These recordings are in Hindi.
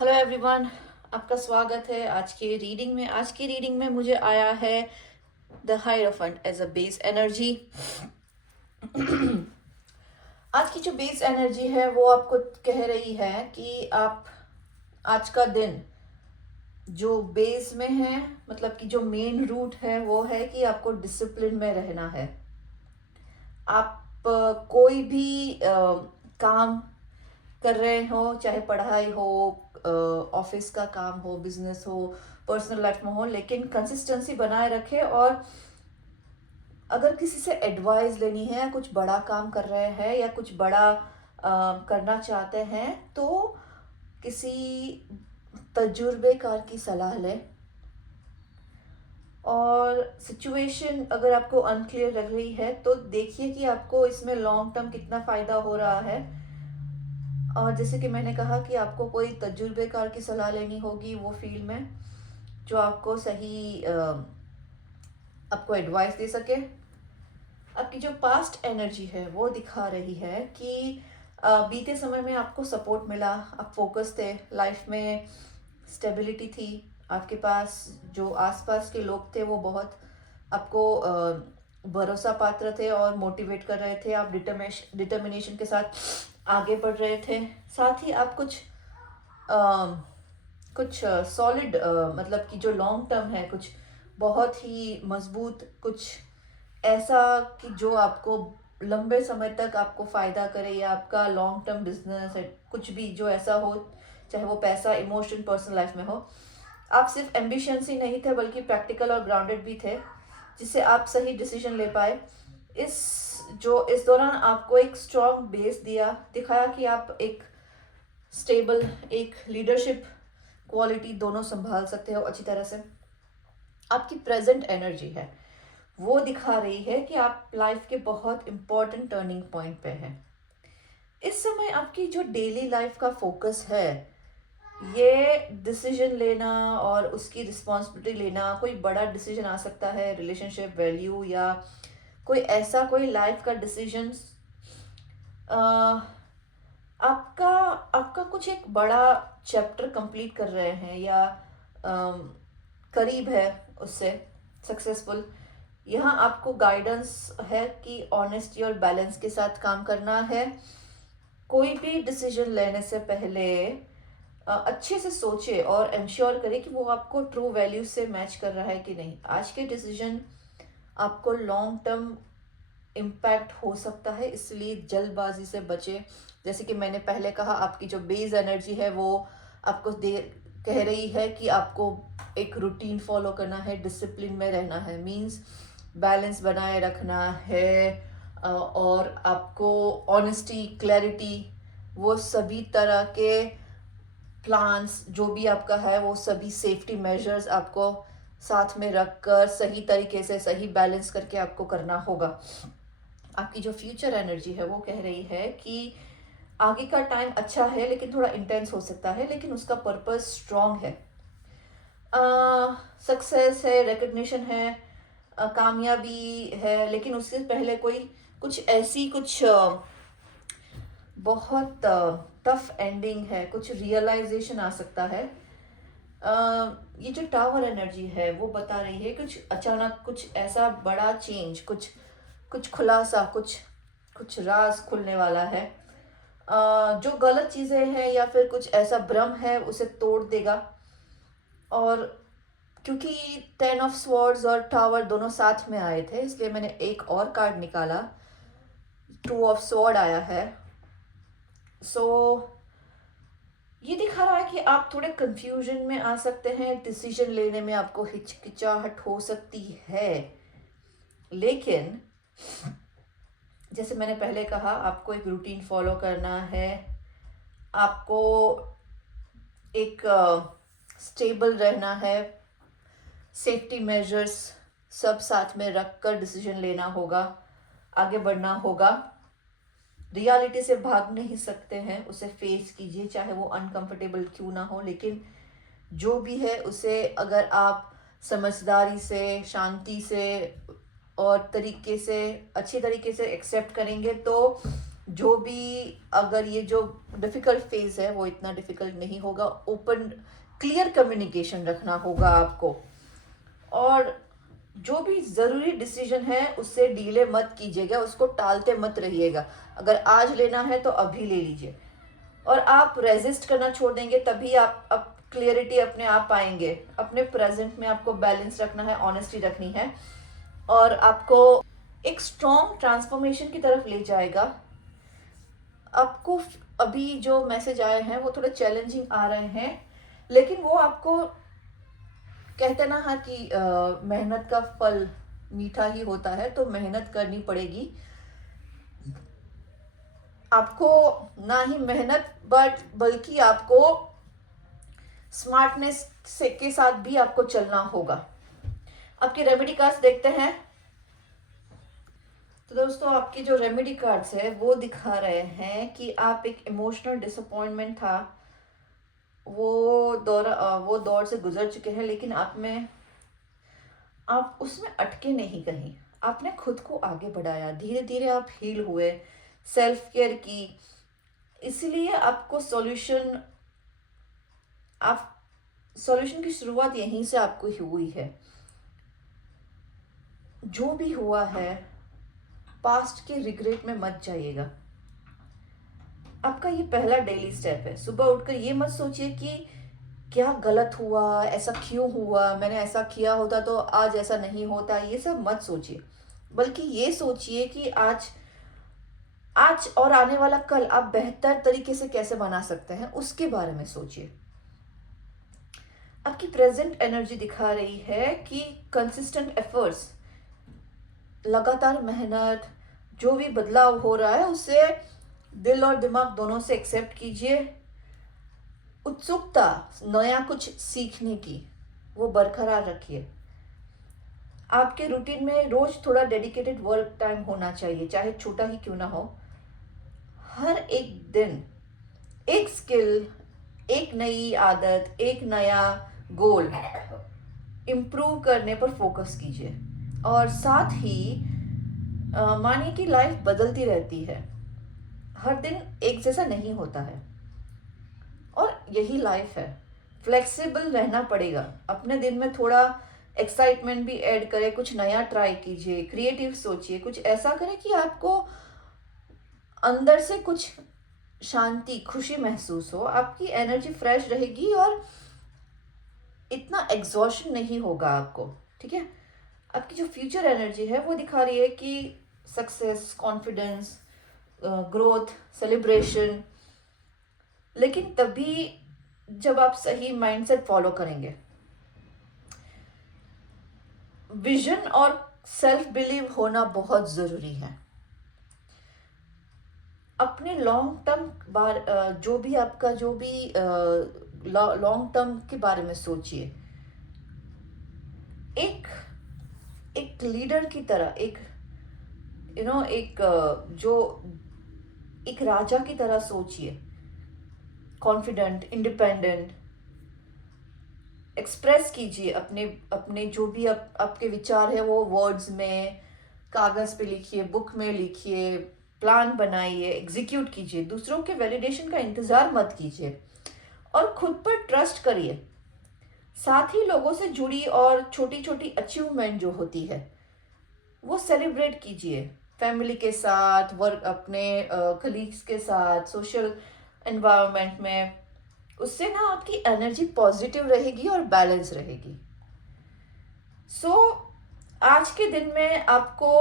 Hello everyone. आपका स्वागत है आज की रीडिंग में मुझे आया है the hierophant as a base energy. आज की जो बेस एनर्जी है वो आपको कह रही है कि आप आज का दिन जो बेस में है, मतलब कि जो मेन रूट है वो है कि आपको डिसिप्लिन में रहना है। आप कोई भी काम कर रहे हो, चाहे पढ़ाई हो, ऑफिस का काम हो, बिजनेस हो, पर्सनल लाइफ में हो, लेकिन कंसिस्टेंसी बनाए रखे। और अगर किसी से एडवाइस लेनी है, कुछ बड़ा काम कर रहे हैं या कुछ बड़ा करना चाहते हैं, तो किसी तजुर्बेकार की सलाह लें। और सिचुएशन अगर आपको अनक्लियर लग रही है तो देखिए कि आपको इसमें लॉन्ग टर्म कितना फ़ायदा हो रहा है। और जैसे कि मैंने कहा कि आपको कोई तजुर्बेकार की सलाह लेनी होगी वो फील्ड में, जो आपको सही आपको एडवाइस दे सके। आपकी जो पास्ट एनर्जी है वो दिखा रही है कि बीते समय में आपको सपोर्ट मिला, आप फोकस थे, लाइफ में स्टेबिलिटी थी, आपके पास जो आसपास के लोग थे वो बहुत आपको भरोसा पात्र थे और मोटिवेट कर रहे थे। आप डिटर्मिनेशन के साथ आगे बढ़ रहे थे। साथ ही आप अ, कुछ सॉलिड, मतलब कि जो लॉन्ग टर्म है, कुछ बहुत ही मजबूत, कुछ ऐसा कि जो आपको लंबे समय तक आपको फायदा करे, या आपका लॉन्ग टर्म बिजनेस है, कुछ भी जो ऐसा हो, चाहे वो पैसा, इमोशन, पर्सनल लाइफ में हो। आप सिर्फ एम्बिशंस ही नहीं थे बल्कि प्रैक्टिकल और ग्राउंडेड भी थे, जिससे आप सही डिसीजन ले पाए। इस इस दौरान आपको एक स्ट्रॉन्ग बेस दिखाया कि आप एक स्टेबल, एक लीडरशिप क्वालिटी दोनों संभाल सकते हो अच्छी तरह से। आपकी प्रेजेंट एनर्जी है वो दिखा रही है कि आप लाइफ के बहुत इंपॉर्टेंट टर्निंग पॉइंट पे हैं। इस समय आपकी जो डेली लाइफ का फोकस है, ये डिसीजन लेना और उसकी रिस्पॉन्सिबिलिटी लेना। कोई बड़ा डिसीजन आ सकता है, रिलेशनशिप, वैल्यू, या कोई ऐसा कोई लाइफ का डिसीजन। आपका आपका कुछ एक बड़ा चैप्टर कंप्लीट कर रहे हैं, या अम, करीब है उससे सक्सेसफुल। यहाँ आपको गाइडेंस है कि ऑनेस्टी और बैलेंस के साथ काम करना है। कोई भी डिसीजन लेने से पहले अच्छे से सोचे और इंश्योर करें कि वो आपको ट्रू वैल्यूज से मैच कर रहा है कि नहीं। आज के डिसीजन आपको लॉन्ग टर्म इम्पैक्ट हो सकता है, इसलिए जल्दबाजी से बचे। जैसे कि मैंने पहले कहा, आपकी जो बेस एनर्जी है वो आपको दे कह रही है कि आपको एक रूटीन फॉलो करना है, डिसिप्लिन में रहना है, मींस बैलेंस बनाए रखना है। और आपको ऑनेस्टी, क्लैरिटी, वो सभी तरह के प्लान्स जो भी आपका है, वो सभी सेफ्टी मेजर्स आपको साथ में रखकर सही तरीके से, सही बैलेंस करके आपको करना होगा। आपकी जो फ्यूचर एनर्जी है वो कह रही है कि आगे का टाइम अच्छा है, लेकिन थोड़ा इंटेंस हो सकता है, लेकिन उसका पर्पस स्ट्रांग है। सक्सेस है, रिकग्निशन है, कामयाबी है, लेकिन उससे पहले कोई कुछ ऐसी कुछ बहुत टफ एंडिंग है, कुछ रियलाइजेशन आ सकता है। ये जो टावर एनर्जी है वो बता रही है कुछ अचानक, कुछ ऐसा बड़ा चेंज, कुछ कुछ खुलासा, कुछ कुछ राज खुलने वाला है। जो गलत चीज़ें हैं या फिर कुछ ऐसा भ्रम है उसे तोड़ देगा। और क्योंकि 10 ऑफ स्वॉर्ड्स और टावर दोनों साथ में आए थे, इसलिए मैंने एक और कार्ड निकाला, 2 ऑफ स्वॉर्ड आया है। सो ये दिखा रहा है कि आप थोड़े कंफ्यूजन में आ सकते हैं, डिसीजन लेने में आपको हिचकिचाहट हो सकती है। लेकिन जैसे मैंने पहले कहा, आपको एक रूटीन फॉलो करना है, आपको एक स्टेबल रहना है, सेफ्टी मेजर्स सब साथ में रखकर डिसीजन लेना होगा, आगे बढ़ना होगा। रियलिटी से भाग नहीं सकते हैं, उसे फेस कीजिए, चाहे वो अनकंफर्टेबल क्यों ना हो। लेकिन जो भी है उसे अगर आप समझदारी से, शांति से और तरीके से, अच्छी तरीके से एक्सेप्ट करेंगे, तो जो भी, अगर ये जो डिफ़िकल्ट फ़ेज़ है वो इतना डिफ़िकल्ट नहीं होगा। ओपन क्लियर कम्युनिकेशन रखना होगा आपको, और जो भी ज़रूरी डिसीजन है उससे डीले मत कीजिएगा, उसको टालते मत रहिएगा। अगर आज लेना है तो अभी ले लीजिए, और आप रेजिस्ट करना छोड़ देंगे तभी आप क्लियरिटी अपने आप पाएंगे। अपने प्रेजेंट में आपको बैलेंस रखना है, ऑनेस्टी रखनी है, और आपको एक स्ट्रॉन्ग ट्रांसफॉर्मेशन की तरफ ले जाएगा। आपको अभी जो मैसेज आए हैं वो थोड़े चैलेंजिंग आ रहे हैं, लेकिन वो आपको, कहते ना हाँ कि मेहनत का फल मीठा ही होता है, तो मेहनत करनी पड़ेगी आपको। ना ही मेहनत बट बल्कि आपको स्मार्टनेस से के साथ भी आपको चलना होगा। आपके रेमेडी कार्ड्स देखते हैं। तो दोस्तों, आपकी जो रेमेडी कार्ड्स है वो दिखा रहे हैं कि आप एक इमोशनल डिसअपॉइंटमेंट था, वो दौर से गुजर चुके हैं, लेकिन आप उसमें अटके नहीं कहीं। आपने खुद को आगे बढ़ाया, धीरे धीरे आप हील हुए, सेल्फ केयर की। इसीलिए आपको आप सॉल्यूशन की शुरुआत यहीं से आपको हुई है। जो भी हुआ है पास्ट के रिग्रेट में मत जाइएगा। आपका ये पहला डेली स्टेप है। सुबह उठकर ये मत सोचिए कि क्या गलत हुआ, ऐसा क्यों हुआ, मैंने ऐसा किया होता तो आज ऐसा नहीं होता, ये सब मत सोचिए। बल्कि ये सोचिए कि आज आज और आने वाला कल आप बेहतर तरीके से कैसे बना सकते हैं, उसके बारे में सोचिए। आपकी प्रेजेंट एनर्जी दिखा रही है कि कंसिस्टेंट एफर्ट्स, लगातार मेहनत, जो भी बदलाव हो रहा है उसे दिल और दिमाग दोनों से एक्सेप्ट कीजिए। उत्सुकता नया कुछ सीखने की वो बरकरार रखिए। आपके रूटीन में रोज थोड़ा डेडिकेटेड वर्क टाइम होना चाहिए, चाहे छोटा ही क्यों ना हो। हर एक दिन एक स्किल, एक नई आदत, एक नया गोल इम्प्रूव करने पर फोकस कीजिए। और साथ ही मानिए कि लाइफ बदलती रहती है, हर दिन एक जैसा नहीं होता है, और यही लाइफ है। फ्लेक्सिबल रहना पड़ेगा। अपने दिन में थोड़ा एक्साइटमेंट भी ऐड करें, कुछ नया ट्राई कीजिए, क्रिएटिव सोचिए, कुछ ऐसा करें कि आपको अंदर से कुछ शांति, खुशी महसूस हो। आपकी एनर्जी फ्रेश रहेगी और इतना एग्जॉशन नहीं होगा आपको, ठीक है। आपकी जो फ्यूचर एनर्जी है वो दिखा रही है कि सक्सेस, कॉन्फिडेंस, ग्रोथ, सेलिब्रेशन, लेकिन तभी जब आप सही माइंडसेट फॉलो करेंगे। विजन और सेल्फ बिलीव होना बहुत ज़रूरी है। अपने लॉन्ग टर्म जो भी आपका जो भी लॉन्ग टर्म के बारे में सोचिए। एक एक लीडर की तरह, एक एक जो एक राजा की तरह सोचिए। कॉन्फिडेंट, इंडिपेंडेंट, एक्सप्रेस कीजिए अपने अपने जो भी आपके विचार है वो वर्ड्स में, कागज पे लिखिए, बुक में लिखिए, प्लान बनाइए, एग्जीक्यूट कीजिए। दूसरों के वैलिडेशन का इंतजार मत कीजिए, और खुद पर ट्रस्ट करिए। साथ ही लोगों से जुड़ी और छोटी छोटी अचीवमेंट जो होती है वो सेलिब्रेट कीजिए, फैमिली के साथ, वर्क, अपने कलीग्स के साथ, सोशल एनवायरनमेंट में। उससे ना आपकी एनर्जी पॉजिटिव रहेगी और बैलेंस रहेगी। सो आज के दिन में आपको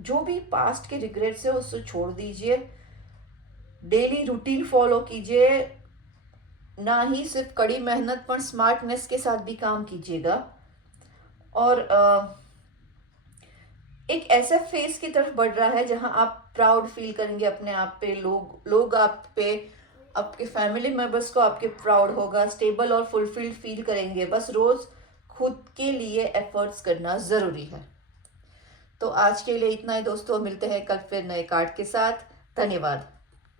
जो भी पास्ट के रिग्रेट्स है उससे छोड़ दीजिए। डेली रूटीन फॉलो कीजिए, ना ही सिर्फ कड़ी मेहनत पर स्मार्टनेस के साथ भी काम कीजिएगा। और एक ऐसे फेस की तरफ बढ़ रहा है जहां आप प्राउड फील करेंगे अपने आप पे। लोग आप पे, आपके फैमिली मेंबर्स को आपके प्राउड होगा, स्टेबल और फुलफिल्ड फील करेंगे। बस रोज खुद के लिए एफर्ट्स करना ज़रूरी है। तो आज के लिए इतना ही दोस्तों, मिलते हैं कल फिर नए कार्ड के साथ। धन्यवाद।